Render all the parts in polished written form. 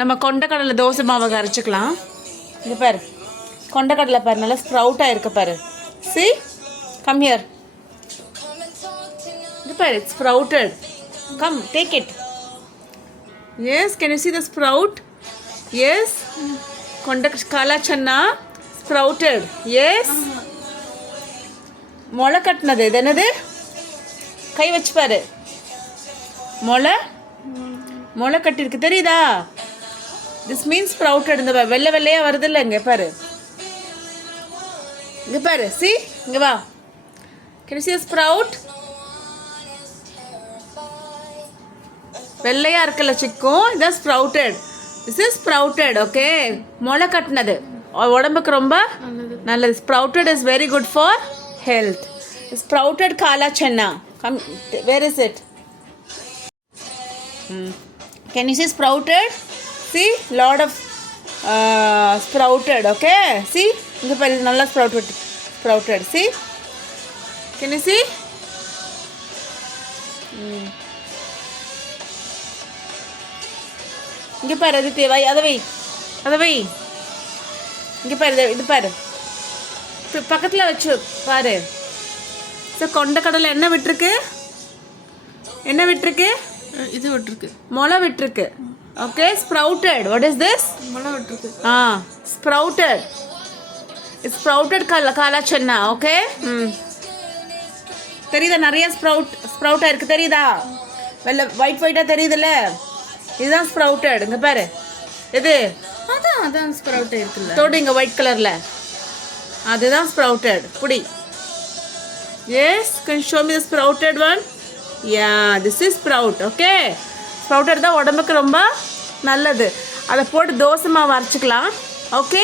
நம்ம கொண்டக்கடலை தோசை மாவை அரைச்சிக்கலாம். இங்கே பாரு, கொண்டக்கடலை பாரு நல்லா ஸ்ப்ரவுட்டாக இருக்கு பாரு. See, come here. இங்கே பாரு, it's sprouted. Come, take it. Yes, can you see the sprout? Yes, kala chana sprouted. Yes, முளை கட்டினது. இது என்னது? கை வச்சு பாரு. முளை கட்டிருக்கு, தெரியுதா? This means sprouted. இந்த வெள்ளை வெள்ளையாக வருது இல்லை, இங்கே பாரு. இங்கே பாரு, சி, இங்கே வா. Can you C sprout? வெள்ளையாக இருக்குல்ல சிக்கும், இதுதான் sprouted. This is sprouted. Okay, முளை கட்டினது உடம்புக்கு ரொம்ப நல்லது. Sprouted is very good for health. Sprouted kala chana. Come, where is it? Can you see sprouted? See, lot of sprouted. Okay, see, inga pari nalla sprouted. See, can you see? inga paru aditya vai adavai inga paru idu paru பக்கத்தில் வச்சு பாரு. ஸோ கொண்டக்கடலை என்ன விட்டுருக்கு? இது விட்டுருக்கு, முளை விட்டுருக்கு. Okay, sprouted. What is this? முளை விட்டுருக்கு. ஸ்ப்ரவுட்டட். ஸ்ப்ரவுட்டட் காலா சன்னா. ஓகே, தெரியுதா? நிறைய ஸ்ப்ரவுட்டாக இருக்குது, தெரியுதா? ஒயிட்டாக தெரியுதுல்ல, இதுதான் ஸ்ப்ரவுட்டட். இங்கே பாரு, இது அதான் ஸ்ப்ரவுட் இருக்குல்ல, தோடு இங்கே ஒயிட் கலரில், அதுதான் ஸ்ப்ரவுட்டட். புடி. Yes, can show me the sprouted one? Yeah, this is sprout. Okay, sprouted தான் உடம்புக்கு ரொம்ப நல்லது. அதை போட்டு தோசை மாவு அரைச்சிக்கலாம். ஓகே,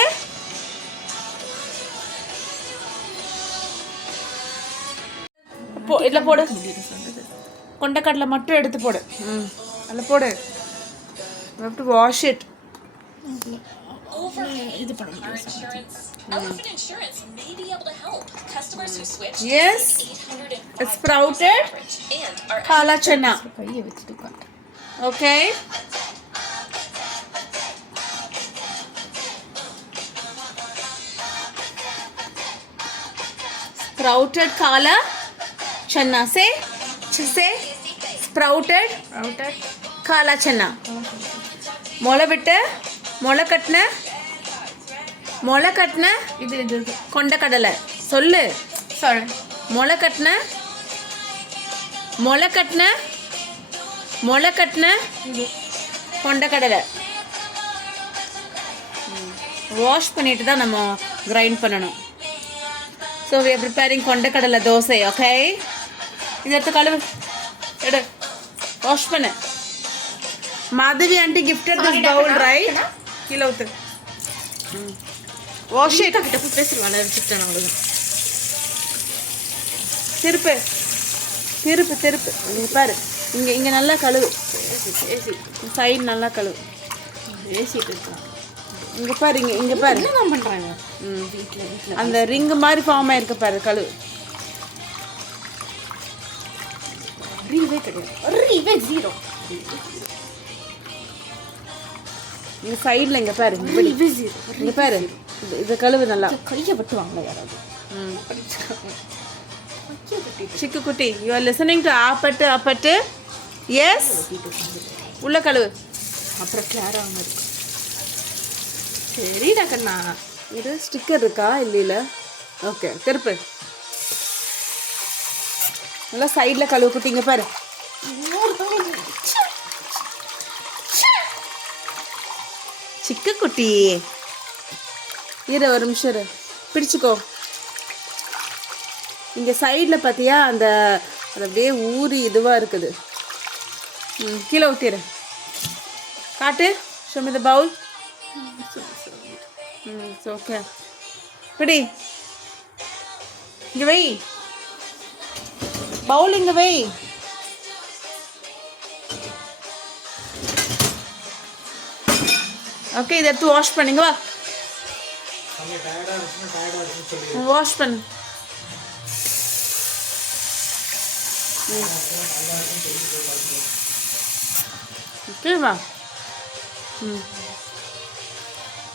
இதில் போடு. கொண்டக்கடலை மட்டும் எடுத்து போடு. அதில் போடு. Wash it. இது பண்ண Elephant Insurance may be able to help customers who switch. Yes, it's sprouted kala chana. Okay, sprouted kala chana. Say sprouted kala chana. முளை கட்டின இது கொண்டக்கடலை. சொல்லு. சாரி, முளை கட்டின கொண்டக்கடலை. வாஷ் பண்ணிட்டு தான் நம்ம கிரைண்ட் பண்ணணும். ஸோ we are preparing கொண்டக்கடலை தோசை. ஓகே, இது எடுத்து கழுவு, எடு, வாஷ் பண்ணு. Madhavi aunty gifted this bowl, right? கீழே ஊத்து. Wash it. கிட்ட போய் பேசிடுவாங்க, வச்சுட்டேன் உங்களுக்கு. திருப்பு. இங்கே பாரு, இங்கே நல்லா கழுவு. சைடு நல்லா கழுவு. பேசிட்டு இருக்கலாம். இங்கே பாரு, இங்கே பாரு என்ன பண்ணுறாங்க. அந்த ரிங்கு மாதிரி ஃபார்ம் ஆகிருக்கு பாரு, கழுவு. ரீவே கிடையாது, ரீவே 0. இங்கே சைடில் இங்கே பாரு, இங்கே பாரு, இது கழுவு நல்லா. கையை வெட்டுவாங்களா யாராவது? சிக்கு குட்டி, யூ ஆர் லிசனிங் டு ஆப்பட்டு. எஸ், உள்ள கழுவு. அப்புறம் கிளாராக இருக்கு. சரிடா கண்ணா. இது ஸ்டிக்கர் இருக்கா? இல்லை. ஓகே, திருப்பு. நல்லா சைடில் கழுவு குட்டி. இங்கே பாரு, சிக்கு குட்டி. ஒரு நிமிஷம் பிடிச்சிக்கோ. இங்கே சைடில் பார்த்தியா, அந்த அப்படியே ஊறி இதுவாக இருக்குது. கீழே ஊற்றிடு. காட்டு. Show me the bowl. Okay, பிடி. இங்கே வை, பவுல் இங்கே வை. ஓகே, இதை எடுத்து வாஷ் பண்ணுங்க. வா, வாஷ் பண்ணு. ஓகேவா?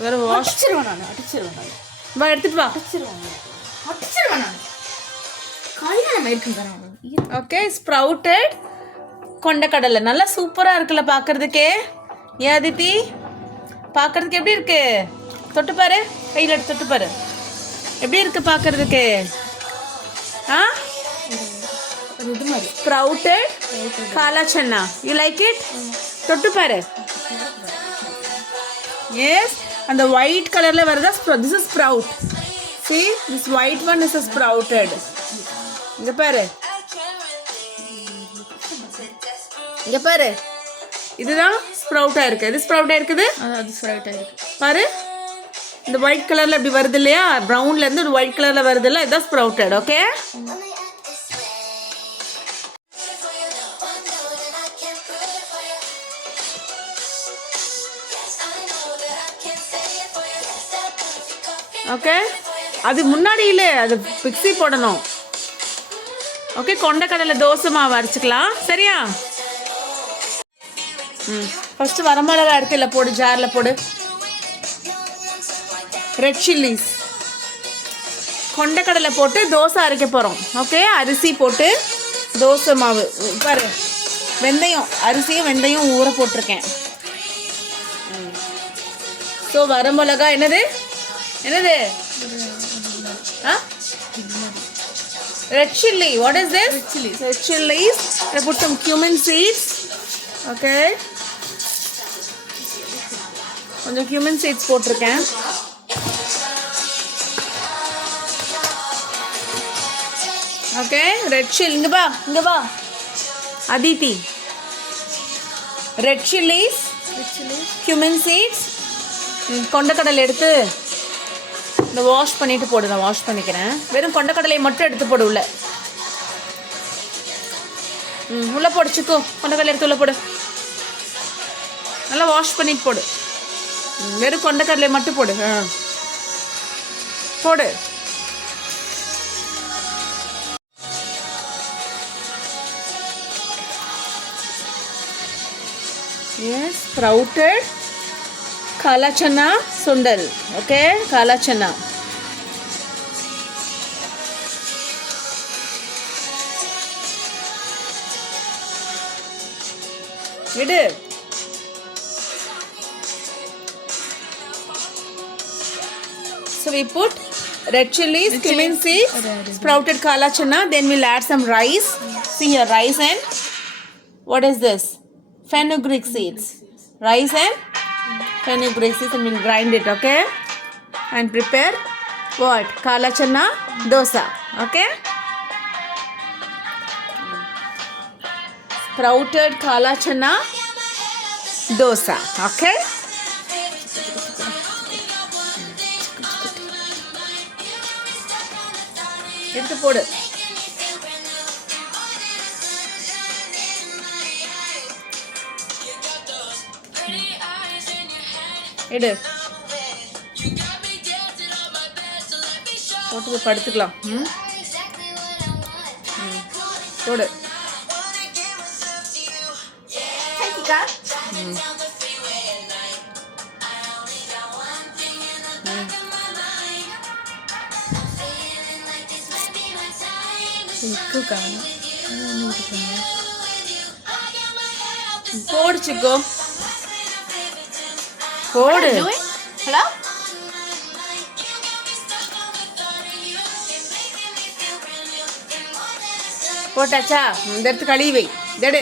வேறு வாஷ் அடிச்சிருவேன் நான் வா எடுத்துட்டு வா. அடிச்சிருவேன் நான் கல்யாணம் இருக்குங்க. ஓகே, ஸ்ப்ரவுட்டட் கொண்டக்கடலை நல்லா சூப்பராக இருக்குல்ல பார்க்கறதுக்கே. ஏன் அதித்தி பார்க்கறதுக்கு எப்படி இருக்கு? தொட்டு பாரு, கையில் எடுத்து தொட்டு பாரு, எப்படி இருக்கு பார்க்கறதுக்கு? ஆ, இது மாதிரி sprouted kala chana. You like it? தொட்டு பாரு. எஸ், அந்த ஒயிட் கலரில் வருதா? This is sprout. See, this white one is a sprouted. இங்க பாரு, இங்க பாரு, இதுதான் ஸ்ப்ரவுட்டாக இருக்குது. இது ஸ்ப்ரவுட்டாக இருக்குது, அது ஸ்ப்ரவுட்டாக இருக்கு பாரு. இந்த ஒயிட் கலரில் இப்படி வருது இல்லையா, ப்ரௌன்லேருந்து ஒரு ஒயிட் கலரில் வருது இல்லை, இதுதான் ஸ்ப்ரவுட்டட். Okay, okay. அது முன்னாடி இல்லை, அது மிக்ஸி போடணும். ஓகே, கொண்டக்கடலை தோசை மாவு அரைச்சிக்கலாம், சரியா? ஃபஸ்ட்டு வரமிளகா எடுத்து இல்லை போடு, ஜாரில் போடு. ரெட் சில்லிஸ், கொண்டக்கடலை போட்டு தோசை அரைக்க போகிறோம். ஓகே, அரிசி போட்டு தோசை மாவு. பாரு, வெந்தயம், அரிசியும் வெந்தயம் ஊற போட்டிருக்கேன். ஸோ வரமிளகா என்னது என்னது? Red chilli. What is this? Red chilli. Red chillies. I put some cumin seeds. Okay. கொஞ்சம் cumin seeds போட்டிருக்கேன். Okay. Red chilli. இங்க வா. Aditi. Red chillies. Cumin seeds. கொண்டக்கடலை எடுத்து இந்த வாஷ் பண்ணிட்டு போடு. நான் வாஷ் பண்ணிக்கிறேன். வெறும் கொண்டக்கடலையை மட்டும் எடுத்து போடு உள்ள. உள்ளே போடுச்சுக்கோ. கொண்டக்கடலை எடுத்து உள்ளே போடு. நல்லா வாஷ் பண்ணிட்டு போடு. வெறும் கொண்டக்கடலையை மட்டும் போடு. போடு. Yes, sprouted काला चना सुंडल. ओके, काला चना. விடு. So we put red chilies, cumin seeds, sprouted kala chana. Then we'll add some rice. See here, rice and what is this? Fenugreek seeds. Rice and fenugreek seeds, and we'll grind it. Okay, and prepare what? Kala chana dosa. Okay, sprouted kala chana dosa. Okay. எடுத்து போடு. எடு. போட்டு படுத்துக்கலாம். போடு. போடு சிக்கோ. போடு. ஹலோ, போட்டாச்சா? இந்த எடுத்து கழுவி வை. இதெடு.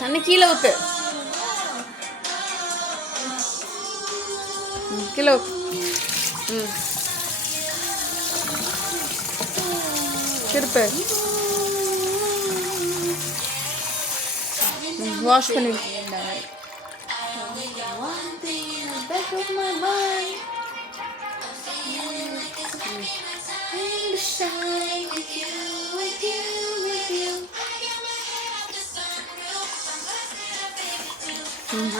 தண்ணி கீழே ஊத்து. கீழே ஊத்து. திருப்பு. வாஷ் பண்ணி.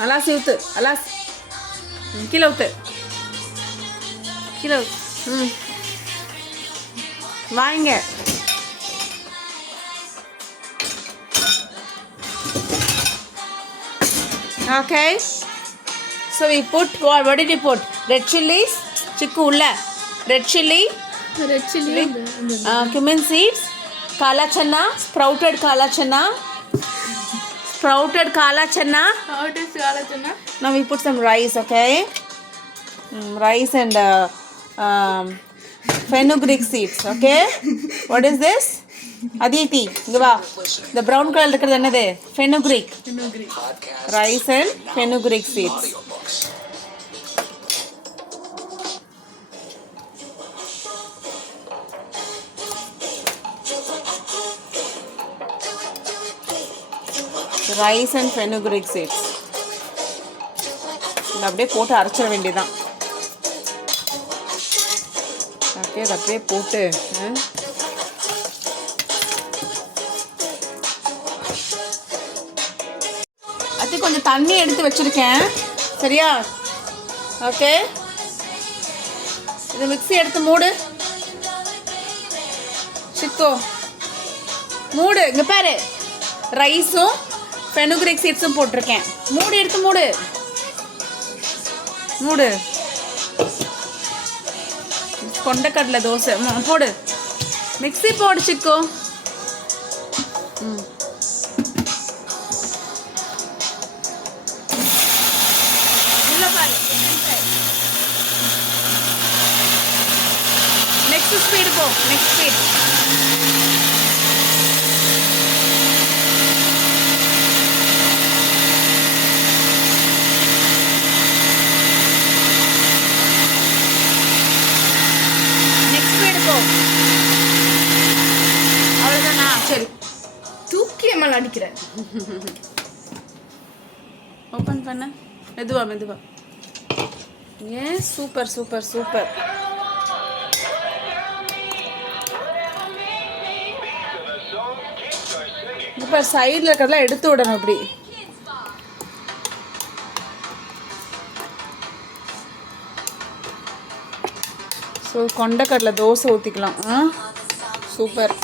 அலாசி ஊத்து. அலாசி. கீழே ஊத்து. கீழே ஊத்து. வாங்க. Okay, So we put what did you put? Red chilies, chiku ulla. Red chili, red chilli cumin seeds, kala chana, sprouted kala chana. What is kala chana Now we put some rice, okay? Rice and fenugreek seeds, okay? What is this? Aditi, இங்க வா. The brown color இருக்கிறது என்னது? Fenugreek. Rice and fenugreek seeds. Rice and fenugreek seeds. இதை அப்படியே போட்டு அரைச்சிட வேண்டியதான். ஓகே, இதை அப்படியே போட்டு அது கொஞ்சம் தண்ணி எடுத்து வச்சிருக்கேன், சரியா? ஓகே, இது மிக்ஸி எடுத்து மூடு சிக்கோ, மூடு. இங்கே பாரு, ரைஸும் ஃபெனுக்ரிக் சீட்ஸும் போட்டிருக்கேன். மூடு, எடுத்து மூடு மூடு. கொண்டக்கடலை தோசை போடு, மிக்ஸி போடு சிக்கோ. நெக்ஸ்ட் ஸ்பீடு போ, நெக்ஸ்ட் ஸ்பீட். அவ்வளோதானா? சரி, தூக்கி மேலே அடிக்கிறேன். ஓப்பன் பண்ண, மெதுவா மெதுவா. ஏன் சூப்பர் சூப்பர் சூப்பர். இப்போ சைடில் இருக்கிறதெல்லாம் எடுத்து விடணும் அப்படி. ஸோ கொண்டக்கடலை தோசை ஊற்றிக்கலாம். சூப்பர்.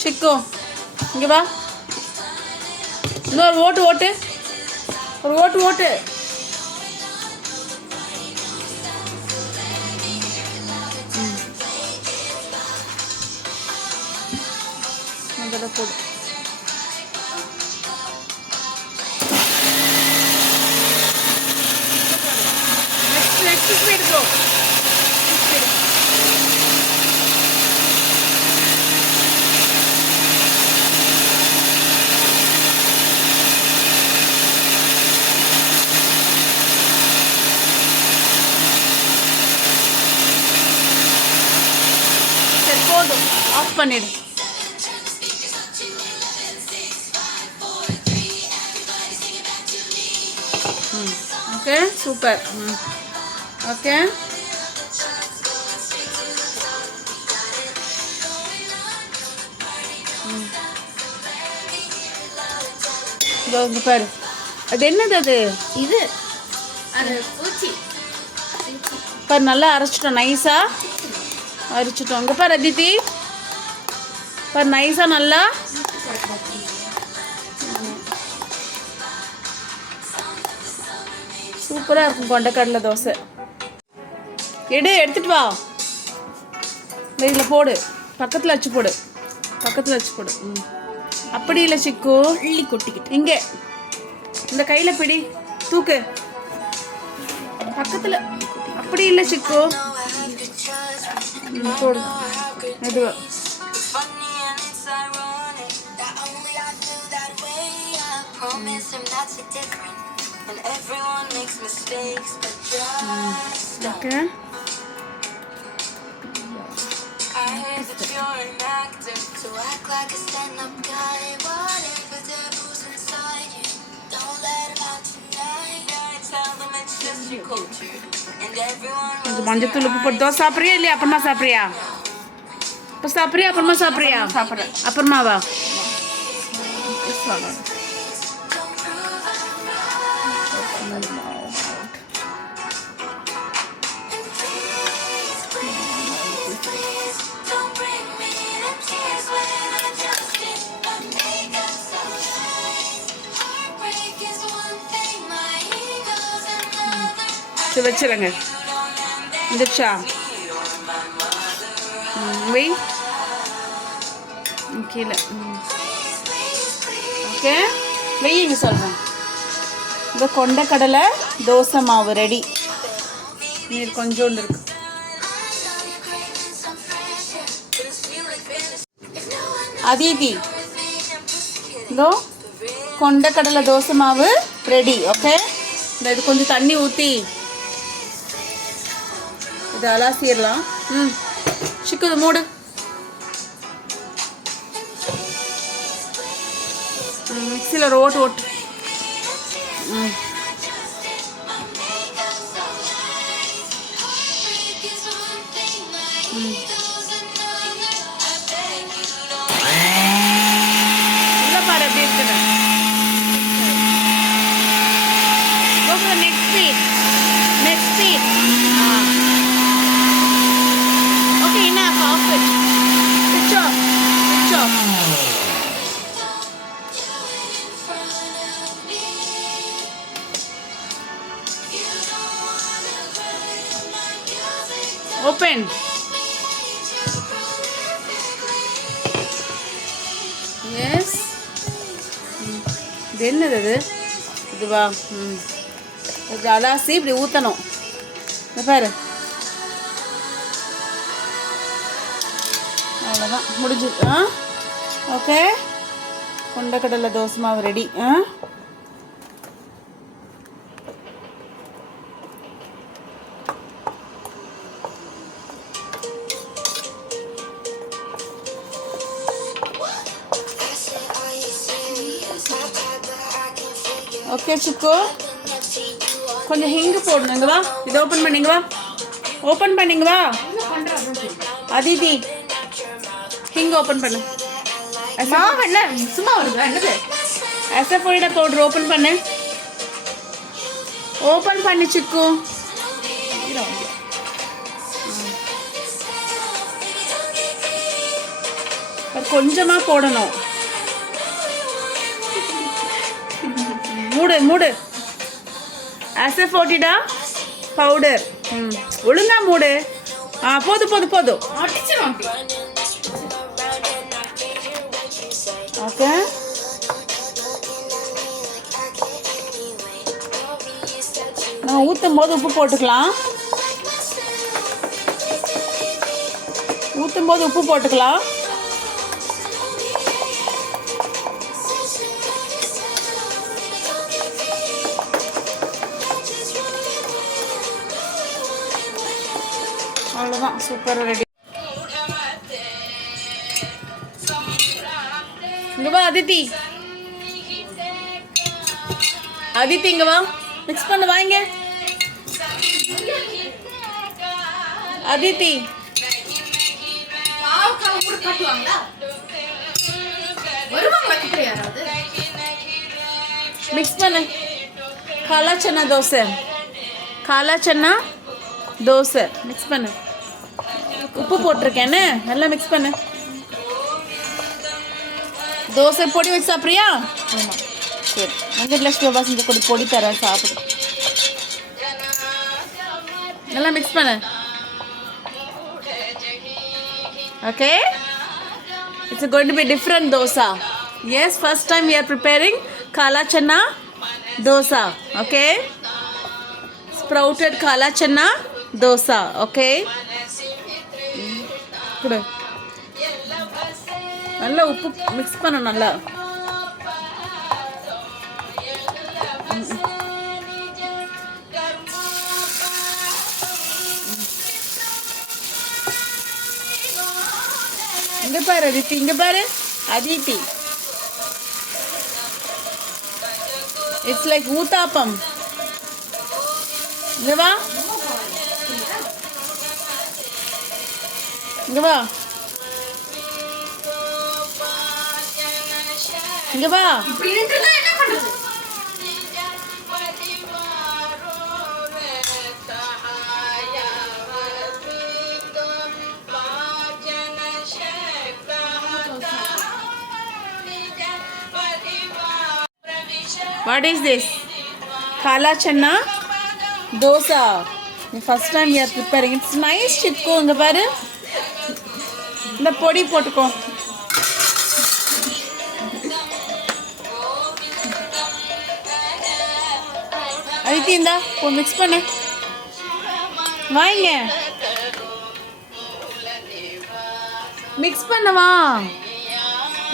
சிக்கோ, இங்கே வா. இன்னொரு ஓட்டு ஓட்டு, ஒரு ஓட்டு ஓட்டு. அதில் போடு. Next speed bro. போதும், ஆஃப் பண்ணிடு. Okay, super. ஓகே, இங்கே பாரு, அது என்னது? அது இது அது பூச்சி பாரு, நல்லா அரைச்சிட்டோம், நைஸாக அரைச்சிட்டோம். இங்கே பாரு அதித்தி, பாரு நைஸாக நல்லா. சூப்பராக இருக்கும் கொண்டக்கடலை தோசை. எடுத்துட்டு வா, இதில் போடு, பக்கத்தில் வச்சு போடு, பக்கத்தில் வச்சு போடு. அப்படி இல்லை சிக்கு, அள்ளி கொட்டிக்கிட்டு இங்கே இந்த கையில் பிடி, தூக்கு பக்கத்தில். அப்படி இல்லை சிக்கு, போடு மெதுவா. Okay. கொஞ்சம் மஞ்சத்தூள் உப்பு போட்டு தோசை சாப்பிட்றியா இல்லையா? அப்புறமா சாப்பிட்றியா? இப்போ சாப்பிட்றியா அப்புறமா சாப்பிட்றியா? சாப்பிட்றேன். அப்புறமாவா? This one. சரி வச்சுருங்க வந்துடுச்சா வெய் கீழே ஓகே வெய்யிங்க சொல்கிறேன் இந்த கொண்டக்கடலை தோசை மாவு ரெடி நீர் கொஞ்சோண்டு இருக்கு அதிதி இதோ கொண்டக்கடலை தோசை மாவு ரெடி ஓகே இந்த இது கொஞ்சம் தண்ணி ஊற்றி இது அலாசிடலாம் சிக்கு இது மூடு மிக்சியில் ஒரு ஓட்டு ஓட்டு இல்லை பாரு எப்படி இருக்குது next speed okay enough off it switch off open yes இது என்னது இதுவா இது அலாசி இப்படி ஊற்றணும் இந்த பாரு அவ்வளோதான் முடிஞ்சுது ஓகே கொண்டக்கடலை தோசை மாவு ரெடி ஓகே சிக்கு கொஞ்சம் ஹிங்கு போடணும் இங்கே வா இது ஓப்பன் பண்ணிங்க வா அதிதி ஹிங் ஓப்பன் பண்ணு சும்மா வருது என்னது அசஃபோய்டா பவுடர் ஓப்பன் பண்ணு சிக்கு கொஞ்சமாக போடணும் மூடு அசஃபோட்டிடா பவுடர் ஒழுங்கா மூடு போதும் ஓகே நான் ஊற்றும் போது உப்பு போட்டுக்கலாம் அவ்வளோதான் சூப்பராக ரெடி இங்கே வா அதித்தி இங்கே வா மிக்ஸ் பண்ண வாங்க அதித்தி மிக்ஸ் பண்ணு காலா சன்னா தோசை மிக்ஸ் பண்ணு உப்பு போட்டிருக்கேன்னு நல்லா மிக்ஸ் பண்ணு தோசை பொடி வச்சு சாப்பிட்றியா சரி வெங்கட்லட்சுமி பாபா செஞ்சு கொடு பொடி தரேன் சாப்பிடு நல்லா மிக்ஸ் பண்ணு okay it's going to be different dosa yes first time we are preparing kala channa dosa okay sprouted kala channa dosa okay குடு நல்லா உப்பு மிக்ஸ் பண்ணணும் நல்லா இங்க பாரு அதித்தி இட்ஸ் லைக் ஊத்தாப்பம் இங்க வா இங்க வா. இப்படி நின்றுனா என்ன பண்றது? What is this? Kala chana dosa. First time we are preparing. It's nice. Chitko இங்க பாரு. இந்த பொடி போட்டுக்கோ. அரித்தி இந்தா போ மிக்ஸ் பண்ணு. வாங்க. மிக்ஸ் பண்ணவா.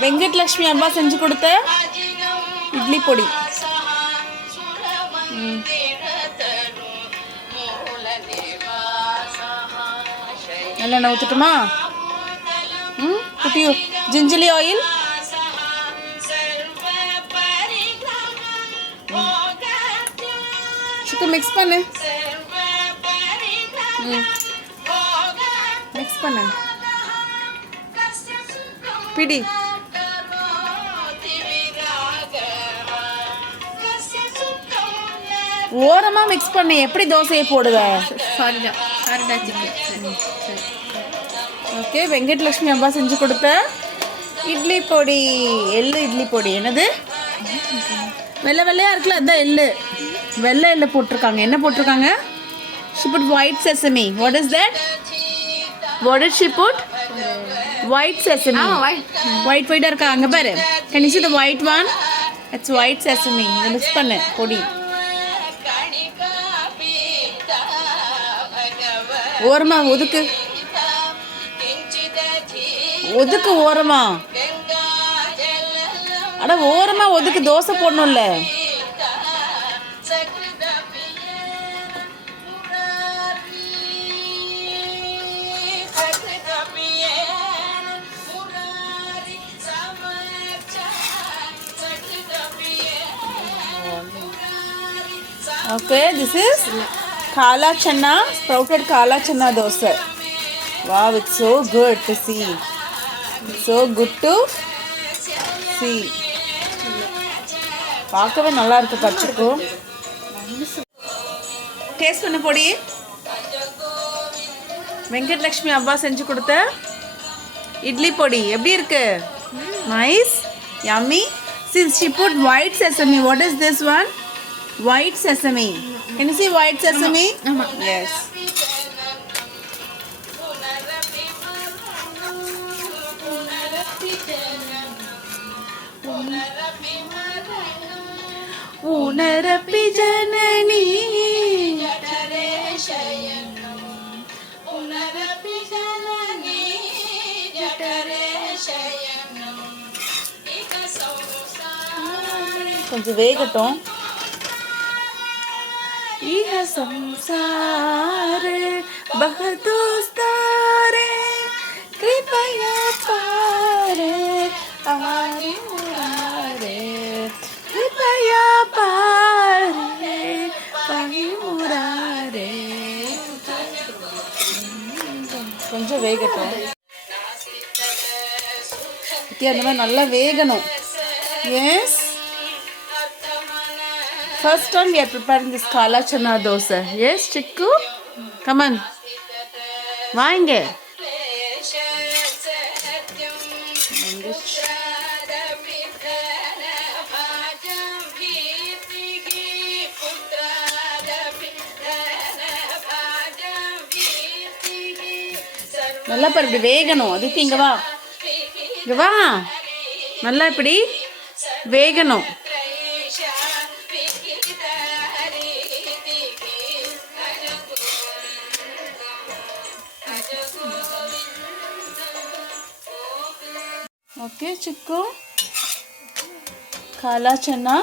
வெங்கட்லட்சுமி அம்மா செஞ்சு கொடுத்த இட்லி பொடி. நல்லா ஊற்றட்டுமா? குட்டி ஜிஞ்சலி ஆயில். சிக்கன் மிக்ஸ் பண்ணு. மிக்ஸ் பண்ணு. பிடி. ஓரமா மிக்ஸ் பண்ணி எப்படி தோசையை போடுவ? சாரிடா சிக்கன். ஓகே, வெங்கட்லட்சுமி அம்மா செஞ்சு கொடுத்த இட்லி பொடி. எள்ளு இட்லி பொடி. என்னது வெள்ளை வெள்ளையா இருக்குல்ல, அதான் எள்ளு. வெள்ளை எள்ளு போட்டிருக்காங்க. என்ன போட்டிருக்காங்க? she put white sesame. What is that? What did she put? White sesame. White இருக்கா அங்க பாரு. Can you see the white one? It's white sesame. mix பண்ணு பொடி. ஓரமா ஒதுக்கு. ஒதுக்கு ஓரமா. அட ஓரமா ஒதுக்கு, தோசை போடணும்ல. Okay, this is kala chana, sprouted kala chana dosa. Wow, it's so good to see. It's so good to see. பார்க்கவே நல்லா இருக்கு. பச்சைக்கோ டேஸ்ட் பண்ண பொடி. வெங்கட்லட்சுமி அவ்வா செஞ்சு கொடுத்த இட்லி பொடி எப்படி இருக்கு? Nice, yummy. Since she put white sesame, what is this one? White sesame. Can you see white sesame? Yes. Unarapi janani unarapi janani jatare shayanam ika samsare கொஞ்சம் வேகட்டும். इह संसारे बहदोस्तारे कृपया पारे आरे मुरारे कृपया पारे पाहि मुरारे. கொஞ்சம் வேகட்டும். அந்த மாதிரி நல்லா வேகணும். Yes, first time we are preparing this kala chana dosa. Yes, Chikku, come on. வாங்க. நல்லா பாரு, இப்படி வேகணும். அதுக்கு இங்க வா, இங்க வா. நல்லா இப்படி வேகணும். Okay, Chikku. Kala chana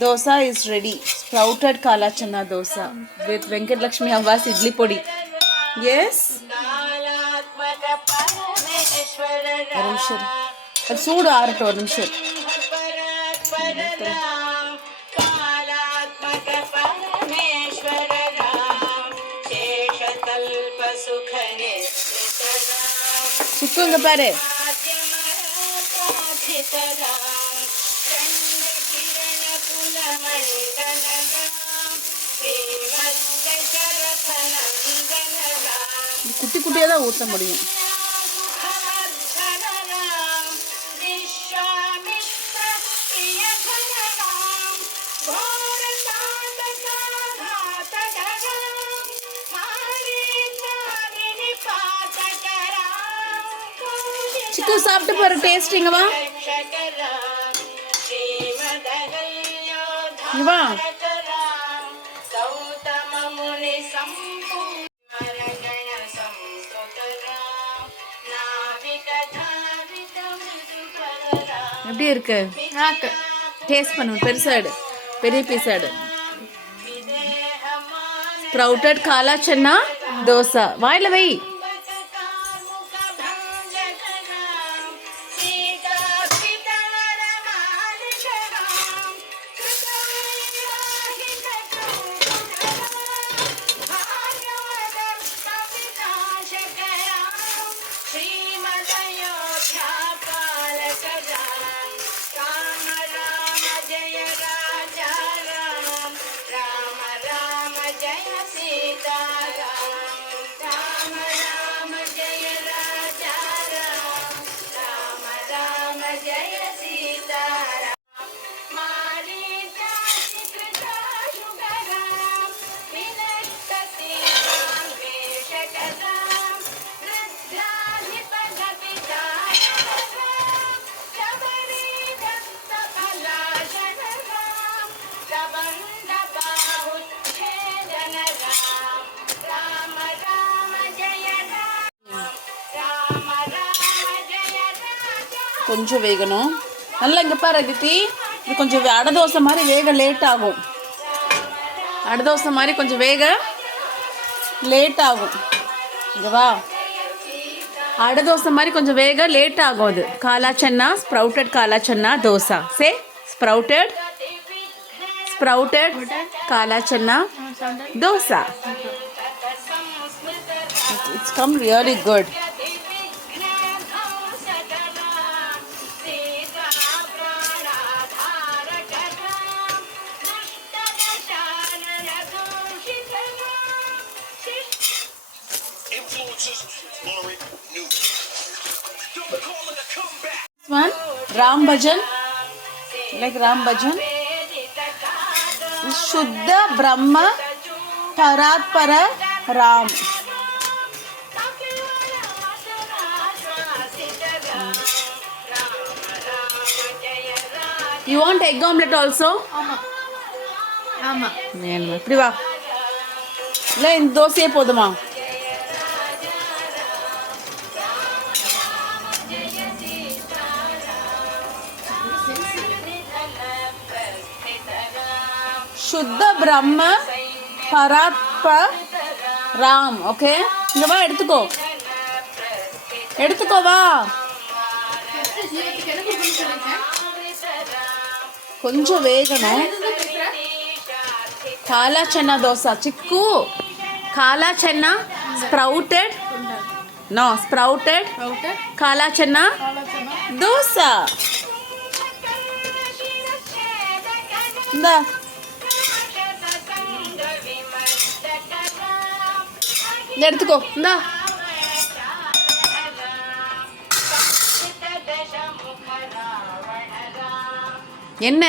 dosa is ready. Sprouted kala chana dosa with Venkatlaxmi Avva's idli podi. Yes. ஒரு நிமிஷம். அது சூடு ஆறட்டும் ஒரு நிமிஷம். சிக்கு இங்க பாரு. குட்டி குட்டியாக தான் ஊற்ற முடியும். சிக்கு சாப்பிட்டு பாரு, டேஸ்டிங்க வா வா. எப்படி இருக்கு? டேஸ்ட் பண்ணு, பெருசாடு, பெரிய பீஸாடு. ஸ்ப்ரவுட்டட் காலா சன்னா தோசை வாயில வை. கொஞ்சம் வேகணும் நல்லா. இங்கே பாரு அதித்தி, இது கொஞ்சம் அடை தோசை மாதிரி வேக லேட் ஆகும். அடை தோசை மாதிரி கொஞ்சம் வேக லேட் ஆகும். இங்கே வா, அடை தோசை மாதிரி கொஞ்சம் வேக லேட் ஆகும். அது kala chana, sprouted kala chana dosa. Say sprouted kala chana dosa. It's come really good. One Ram Bhajan, like Ram Bhajan. Shuddha Brahma Paratpara Ram. You want egg omelette also? ஆமா. வேணுமா? இப்படி வா. இல்லை இந்த தோசையே போதுமா? சுத்த பிரம்ம பராத்ப ராம். ஓகே, இங்க வா, எடுத்துக்கோ வா. கொஞ்சம் வேகணும். காலா சன்னா தோசை சிக்கு. காலா சன்னா ஸ்ப்ரவுட்டட் காலா சன்னா தோசை. இந்த எடுத்துக்கோ. இந்தா என்ன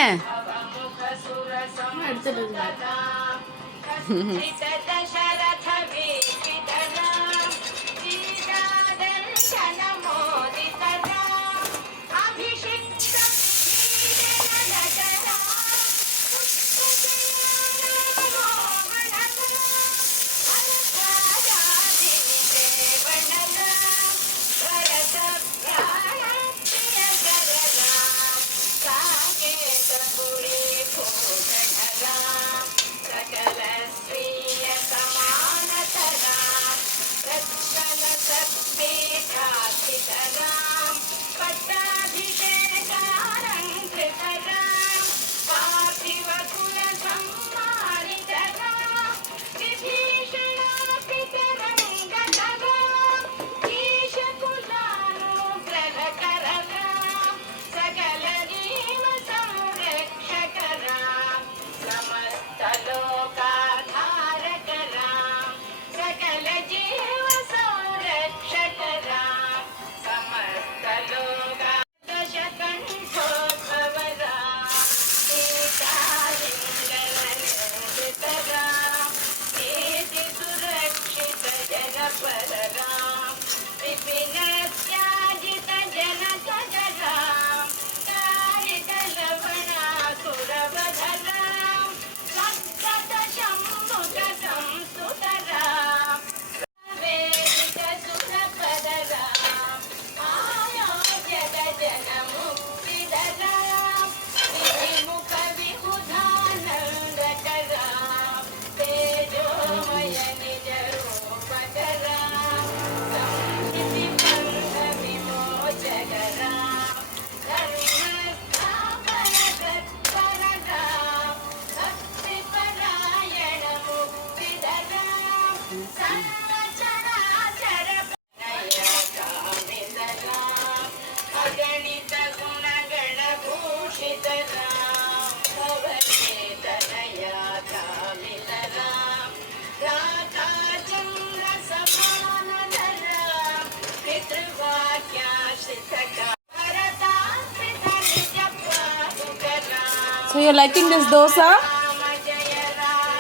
So you're liking this dosa?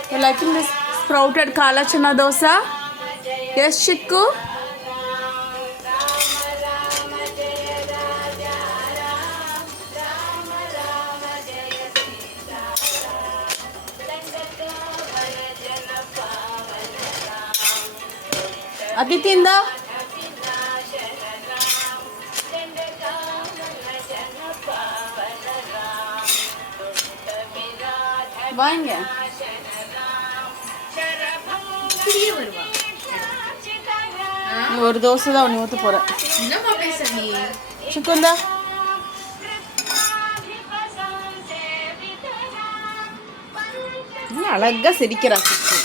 You're liking this sprouted kala chana dosa? Yes, Chikku? Aditya, வாங்க. இப்படியே வருவா. நீ ஒரு தோசை தான் ஒன்று ஊற்ற போற. என்னம்மா பேச நீ? சிக்குந்தா அழகா சிரிக்கிறா சிக்கு.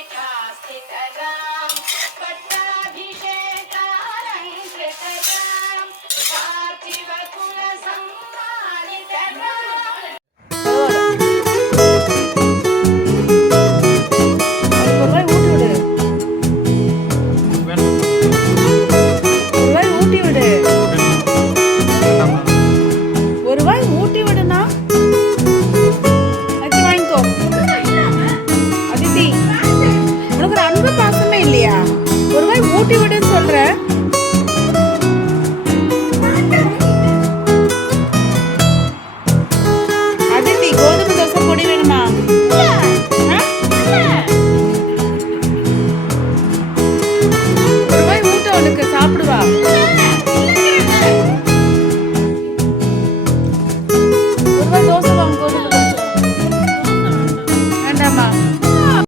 सत्पीठास्थितरा